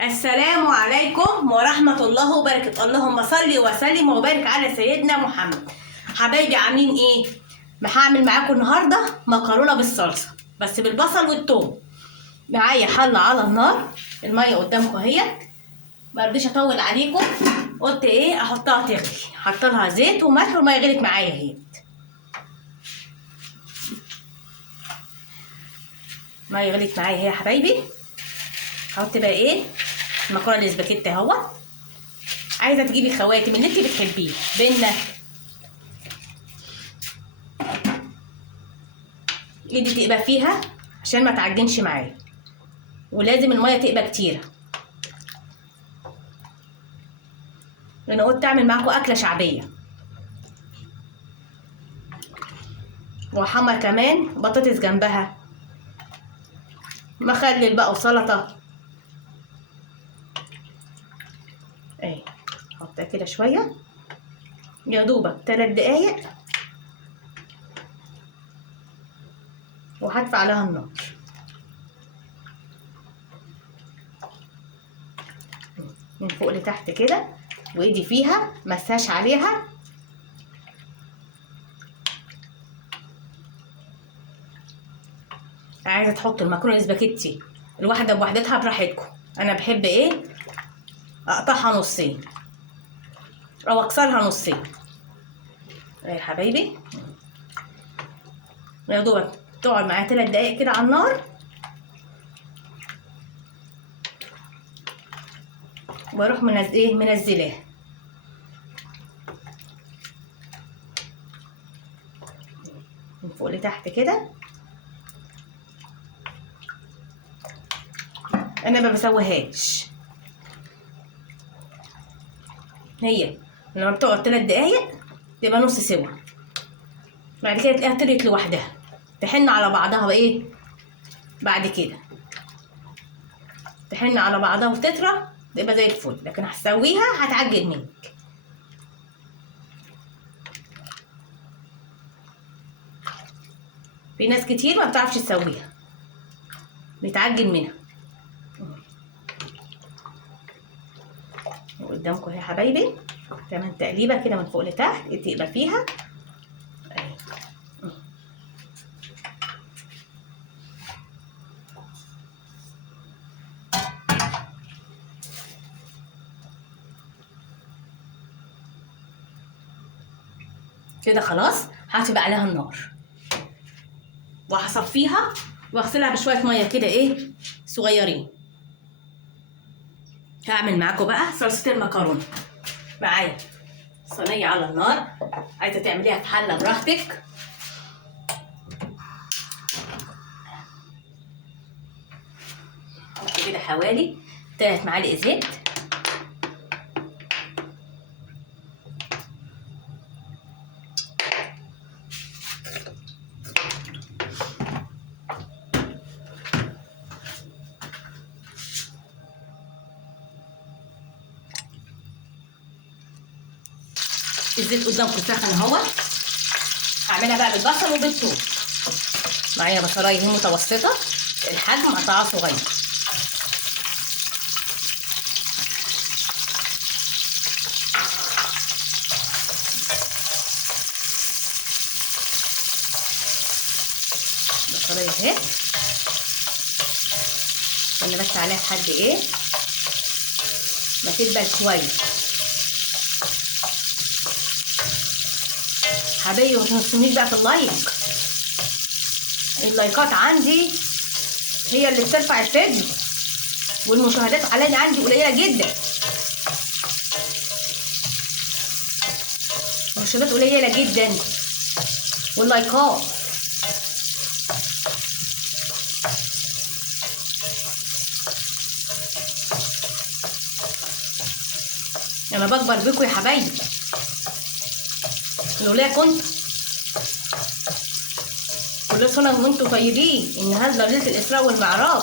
السلام عليكم ورحمة الله وبركاته. اللهم صل وسلم وبارك على سيدنا محمد. حبايبي عاملين ايه؟ هعمل معاكم النهارده مكرونة بالصلصة بس بالبصل والثوم. معايا حلة على النار، المية قدامكم اهيت. ما رضيش اطول عليكم، قلت ايه احطها تغلي. حط لها زيت وملح والمية غلت معايا اهيت. المية غلت معايا اهي يا حبايبي. هحط بقى ايه المكرونه الاسباجيتي اهوت. عايزه تجيبي خواتم اللي انت بتحبيه، بينا ايدي تبقى فيها عشان ما تعجنش معايا، ولازم الميه تبقى كتيره لان قلت اعمل معاكم اكله شعبيه. واحمر كمان بطاطس جنبها، مخلل بقى وسلطه. اهي احطها كده شويه يا دوبك 3 دقايق وهدفع عليها النار. من فوق لتحت كده، وايدي فيها مساش عليها. عايزه تحطوا المكرونه الاسباجيتي الواحده بوحدتها براحتكم. انا بحب ايه اقطعها نصين او اكسرها نصين. يا حبايبي يا دوبك تقعد معايا 3 دقايق كده على النار، واروح منزلاه. من فوق لتحت كده. انا ما بسويهاش، هي لما بتقعد 3 دقايق تبقى نص سوا. بعد كده تلاقيها طريت لوحدها، تحن على بعضها وايه. بعد كده تحن على بعضها وتطرى تبقى زي الفل. لكن هتسويها هتعجن منك. في ناس كتير ما بتعرفش تسويها، بيتعجن منها. قدامكم اهي يا حبايبي، كمان تقليبه كده من فوق لتحت تبقى فيها اهي. كده خلاص هتبقى عليها النار، وهصفيها واغسلها بشويه ميه كده ايه صغيرين. هعمل معاكم بقى صلصه المكرونه. معايا صينيه على النار، عايزه تعمليها في حله براحتك. احط كده حوالي 3 معالق زيت. الزيت قدامكم سخن اهو. هعملها بقى بالبصل وبالثوم. معايا بصلايه متوسطه الحجم قطعها صغير. بصلايه اهي، استنى بس عليها لحد ايه ما تدبل شويه. حبايبي ما تنسونيش بقى في اللايك. اللايكات عندي هي اللي بترفع الفيديو، والمشاهدات عليا عندي قليله جدا. المشاهدات قليله جدا واللايكات. انا بكبر بيكم يا حبايبي، لولا كنت. كل سنه وانتم طيبين. النهارده ليله الاسراء والمعراج.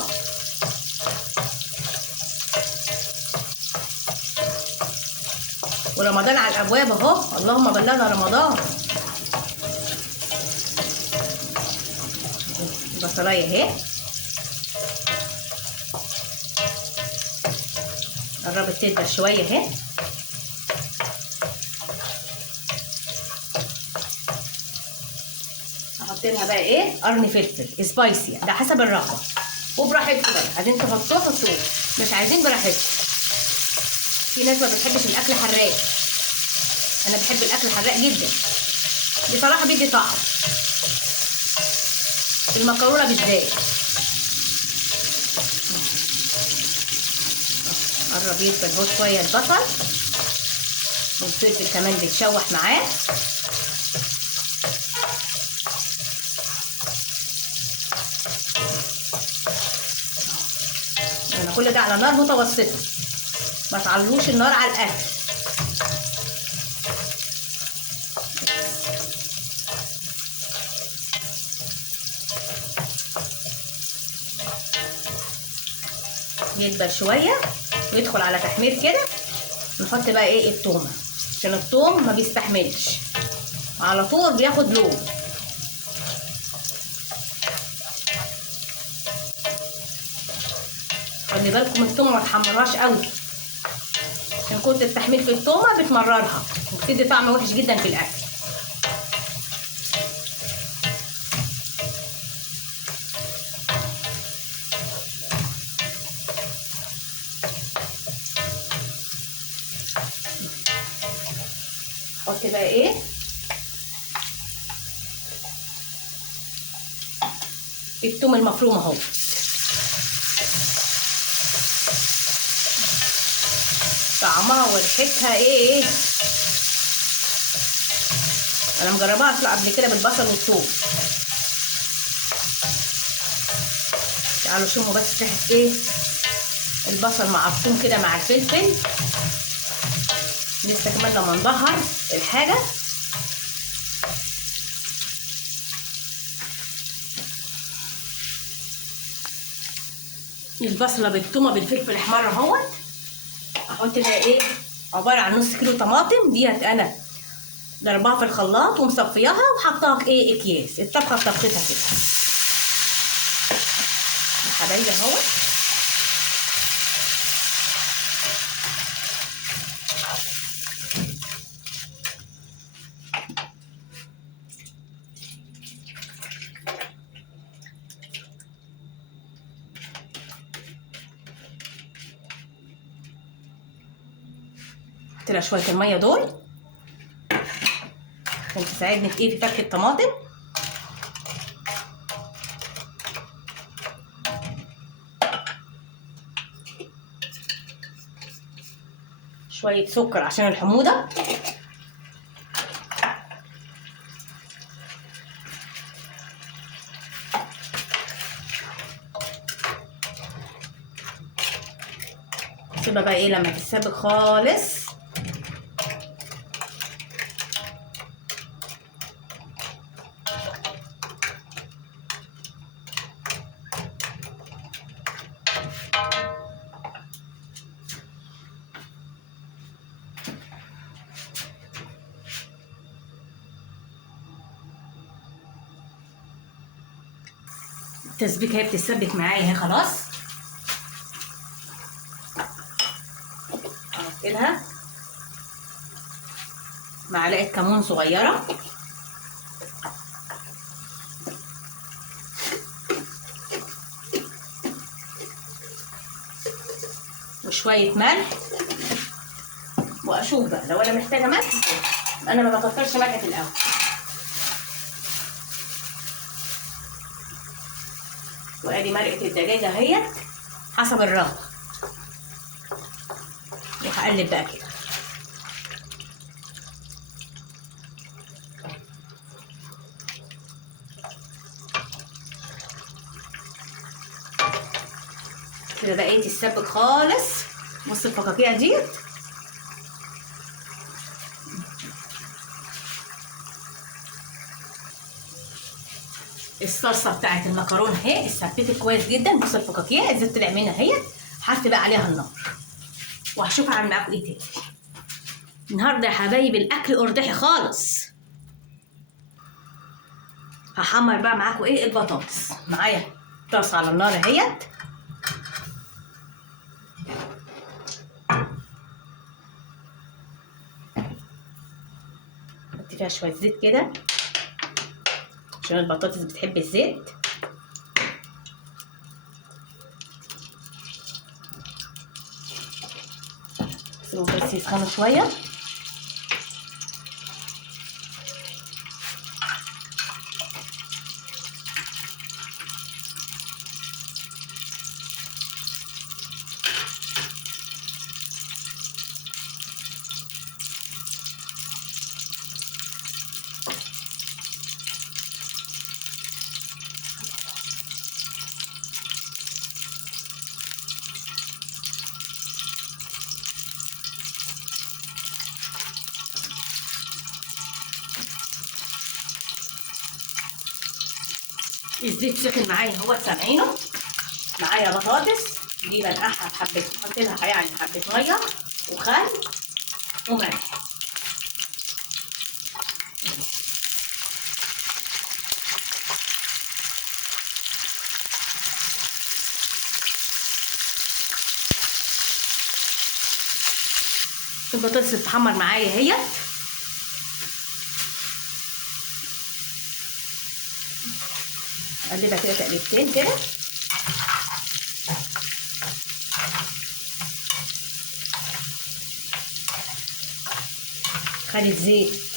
ورمضان على الابواب اهو، اللهم بلغنا رمضان. البصلايه اهي قربت تدبل شويه اهي. هحط لها بقى ايه قرن فلفل سبايسي، ده حسب الرغبه وبراحتكم بقى، عايزين تحطوه حطوه، مش عايزين براحتكم. في ناس ما بتحبش الاكل حراق، انا بحب الاكل حراق جدا، بصراحه بيدي طعم المكرونه بالذات. قرب يدبل اهو شويه البصل والفلفل كمان بيتشوح معاه. انا كل ده على نار متوسطه، ما تعلوش النار على الاكل. يدبل شويه ويدخل على تحمير كده، نحط بقى ايه التومه، عشان التوم ما بيستحملش، على طول بياخد لون. خلي بالكم التومه ما تحمرهاش قوي، عشان كنت التحمير في التومه بتمررها وبتدي طعم وحش جدا في الاكل. احط بقى ايه التوم المفروم اهو، طعمها وريحتها ايه انا مجرباها اصلا قبل كده بالبصل والثوم. تعالوا شموا بس ريحه ايه البصل مع الثوم كده مع الفلفل. لسه كمان لما نبهر الحاجه البصله بالثومه بالفلفل الاحمر اهوت. احط بقى ايه عباره عن نص كيلو طماطم ديت، انا ضربها في الخلاط ومصفياها وحطاها في ايه اكياس، الطبخه بطبختها كده يا حبايبي اهوت. احط لها شويه الميه دول عشان تساعدني في ايه في فك الطماطم. شويه سكر عشان الحموضه. سيبها بقى ايه لما تتسبك خالص. التسبيكه هي بتتسبك معايا اهي خلاص. احط لها معلقه كمون صغيره، وشويه ملح، واشوف بقى لو انا محتاجه ملح. انا ما بكترش ملح في الاول. وادي مرقه الدجاجه اهيت حسب الرغبه، وهقلب بقى كده. كده بقى ايه تتسبك خالص. بص الفقاقيع ديت الصلصه بتاعت المكرونه اهي اتسبكت كويس جدا. بص الفقاقيع الزيت طلع منها اهيت. هحط بقى عليها النار وهشوف هعمل معاكم ايه تاني. النهارده يا حبايبي الاكل اردحي خالص. هحمر بقى معاكم ايه البطاطس. معايا طاسه على النار اهيت، نحط فيها شويه زيت كده عشان البطاطس بتحب الزيت. سيبهم بس يسخنوا شويه. الزيت سخن معايا اهو، سامعينه. معايا بطاطس دي بنقعها بحبه، احط لها يعني حبه ميه وخل وملح. البطاطس بتتحمر معايا اهيت. اقلبها كده تقليبتين كده. خلي الزيت